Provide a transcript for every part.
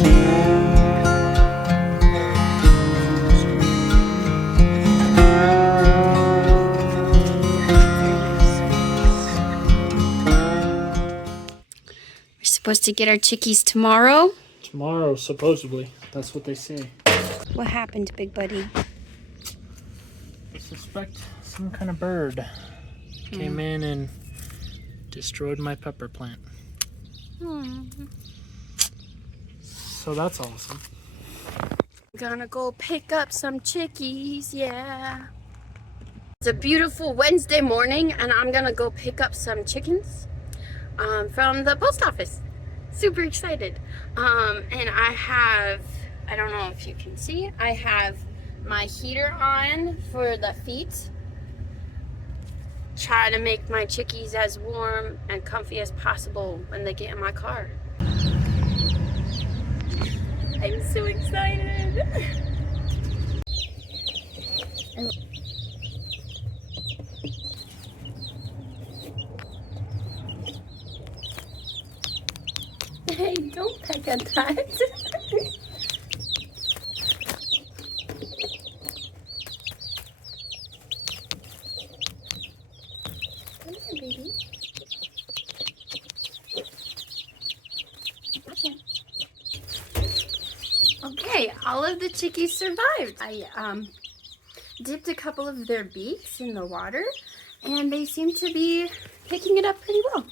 We're supposed to get our chickies tomorrow. Tomorrow, supposedly. That's what they say. What happened, big buddy? I suspect some kind of bird came in and destroyed my pepper plant. So that's awesome. Gonna go pick up some chickies, yeah. It's a beautiful Wednesday morning and I'm gonna go pick up some chickens from the post office. Super excited. And I don't know if you can see, I have my heater on for the feet. Try to make my chickies as warm and comfy as possible when they get in my car. I'm so excited. Hey, don't peck at that. Come here, baby. Okay, all of the chickies survived. I dipped a couple of their beaks in the water and they seem to be picking it up pretty well.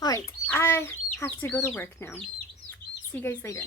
Alright, I have to go to work now. See you guys later.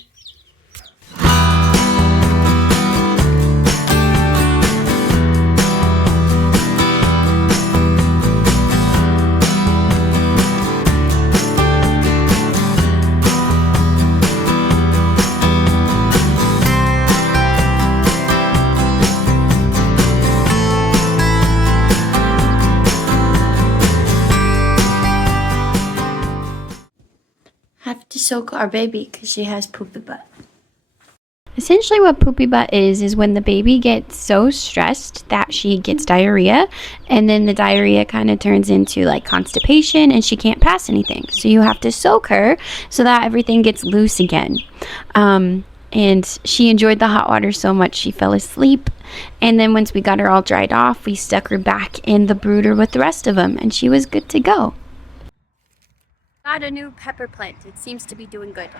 Have to soak our baby because she has poopy butt. Essentially what poopy butt is when the baby gets so stressed that she gets diarrhea, and then the diarrhea kind of turns into like constipation and she can't pass anything. So you have to soak her so that everything gets loose again. And she enjoyed the hot water so much she fell asleep. And then once we got her all dried off, we stuck her back in the brooder with the rest of them and she was good to go. Got a new pepper plant. It seems to be doing good.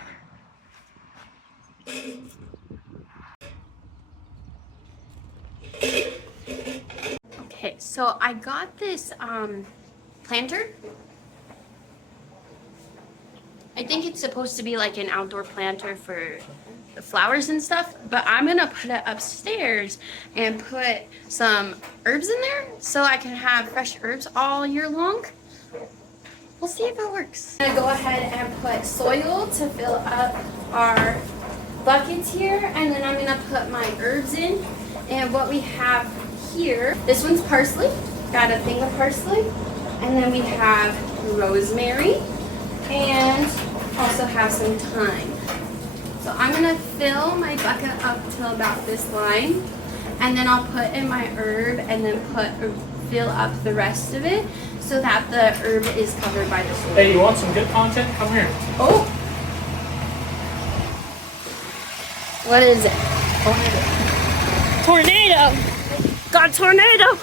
Okay, so I got this planter. I think it's supposed to be like an outdoor planter for the flowers and stuff, but I'm gonna put it upstairs and put some herbs in there so I can have fresh herbs all year long. We'll see if it works. I'm gonna go ahead and put soil to fill up our buckets here, and then I'm gonna put my herbs in. And what we have here, this one's parsley, got a thing of parsley, and then we have rosemary, and also have some thyme. So I'm gonna fill my bucket up to about this line, and then I'll put in my herb and then fill up the rest of it so that the herb is covered by the soil. Hey, you want some good content? Come here. Oh! What is it? Tornado! Got a tornado!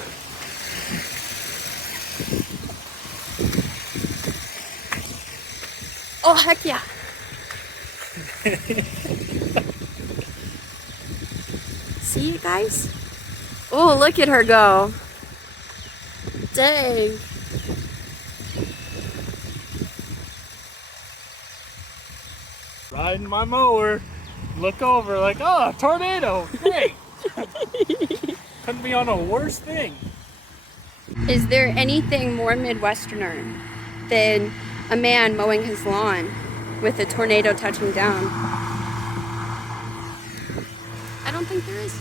Oh, heck yeah. See you guys? Oh, look at her go. Dang. Riding my mower. Look over like, oh, tornado. Great. Couldn't be on a worse thing. Is there anything more Midwesterner than a man mowing his lawn with a tornado touching down? I don't think there is.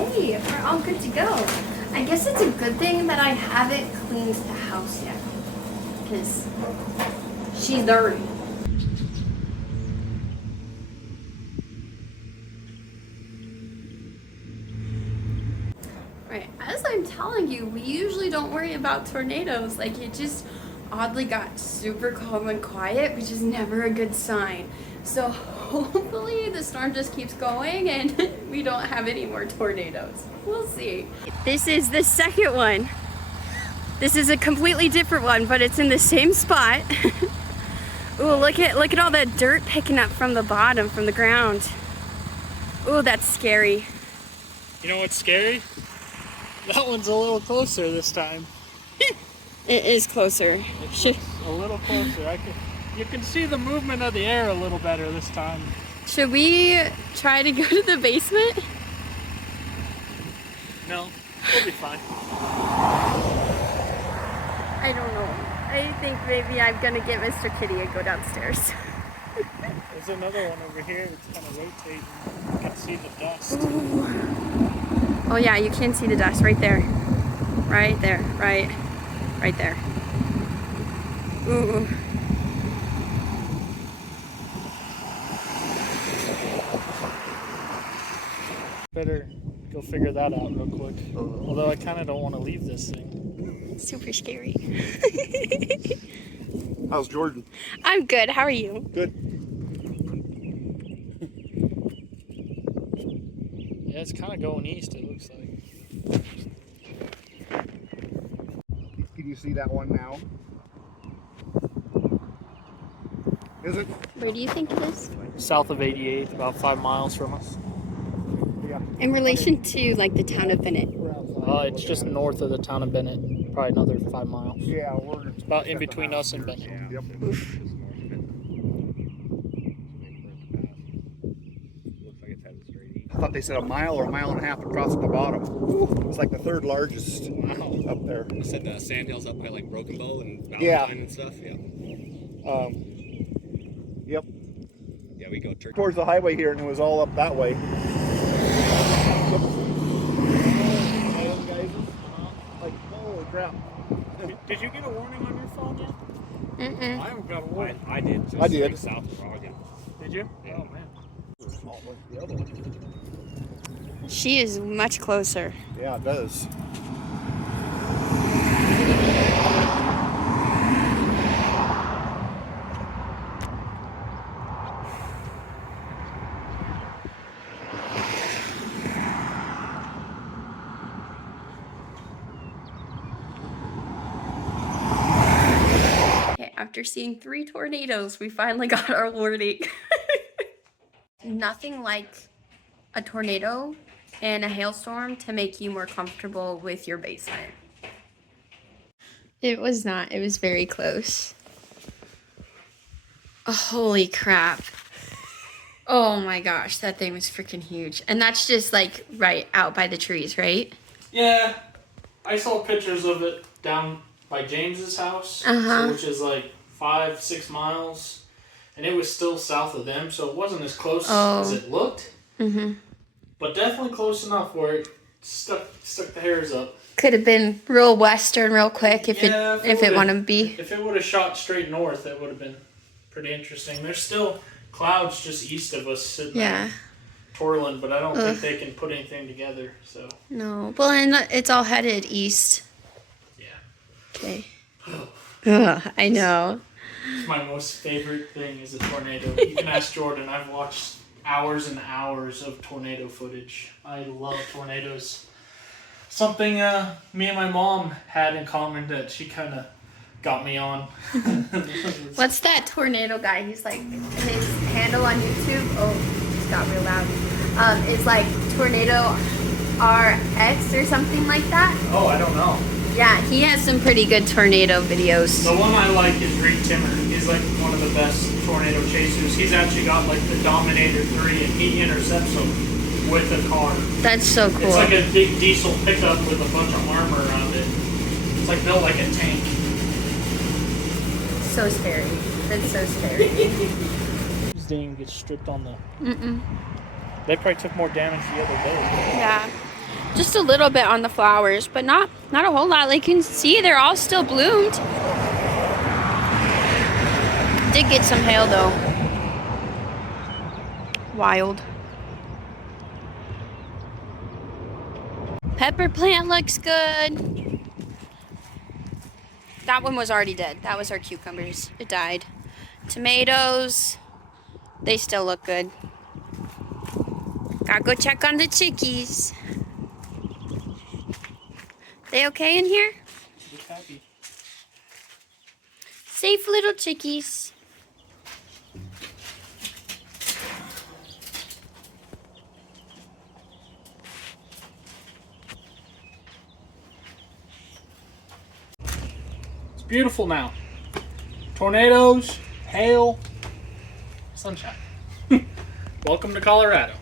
Okay, we're all good to go. I guess it's a good thing that I haven't cleaned the house yet. because she's dirty. Right, as I'm telling you, we usually don't worry about tornadoes. Like, it just oddly got super calm and quiet, which is never a good sign. So hopefully the storm just keeps going and we don't have any more tornadoes. We'll see. This is the second one. This is a completely different one, but it's in the same spot. Ooh, look at all that dirt picking up from the bottom, from the ground. Ooh, that's scary. You know what's scary? That one's a little closer this time. It is closer. It's a little closer. You can see the movement of the air a little better this time. Should we try to go to the basement? No, we'll be fine. I don't know. I think maybe I'm gonna get Mr. Kitty and go downstairs. There's another one over here that's kind of rotating. You can see the dust. Ooh. Oh yeah, you can see the dust right there. Right there, right there. Ooh. Better go figure that out real quick. Although I kind of don't want to leave this thing. Super scary. How's Jordan? I'm good. How are you? Good. Yeah, it's kind of going east, it looks like. Can you see that one now? Is it? Where do you think it is? South of 88, about 5 miles from us. Yeah. In relation to like the town of Bennett. It's just north of the town of Bennett, probably another 5 miles. Yeah, we're It's about in between us and Bennett. Yep. I thought they said a mile or a mile and a half across the bottom. It was like the third largest up there. You said Sandhills up by like Broken Bow and Valentine Yeah. and stuff. Yeah. Yep. Yeah, we go turkey. Towards the highway here, and it was all up that way. Like, holy crap. Did you get a warning on your phone yet? Mm-mm. I haven't got a warning. I did. Just I did. like south of Ogden. Did you? Yeah. Oh man. The other one. She is much closer. Yeah, it does. Okay, after seeing 3 tornadoes, we finally got our warning. Nothing like a tornado and a hailstorm to make you more comfortable with your basement. It was not. It was very close. Oh, holy crap. Oh my gosh, that thing was freaking huge. And that's just like right out by the trees, right? Yeah, I saw pictures of it down by James's house, Uh-huh. which is like 5-6 miles, and it was still south of them, so it wasn't as close as it looked, Mm-hmm. but definitely close enough where it stuck the hairs up. Could have been real western real quick if Yeah, it would've- wanted to be. If it would have shot straight north, it would have been pretty interesting. There's still clouds just east of us sitting Yeah. there twirling, but I don't think they can put anything together, so No. Well, and it's all headed east. yeah. Okay. Ugh, I know. It's my most favorite thing is a tornado. You can ask Jordan. I've watched hours and hours of tornado footage. I love tornadoes. Something me and my mom had in common that she kind of got me on. What's that tornado guy? He's like, his handle on YouTube. Oh, it got real loud. It's like Tornado RX or something like that. Oh, I don't know. Yeah, he has some pretty good tornado videos. The one I like is Reed Timmer. He's like one of the best tornado chasers. He's actually got like the Dominator 3 and he intercepts them with a car. That's so cool. It's like a big diesel pickup with a bunch of armor around it. It's like built like a tank. So scary. That's so scary. Just didn't even get stripped on the... Mm-mm. They probably took more damage the other day. Yeah. Just a little bit on the flowers, but not a whole lot. Like you can see, they're all still bloomed. Did get some hail though. Wild. Pepper plant looks good. That one was already dead. That was our cucumbers. It died. Tomatoes, they still look good. Gotta go check on the chickies. They okay in here? Look happy. Safe little chickies. It's beautiful now. Tornadoes, hail, sunshine. Welcome to Colorado.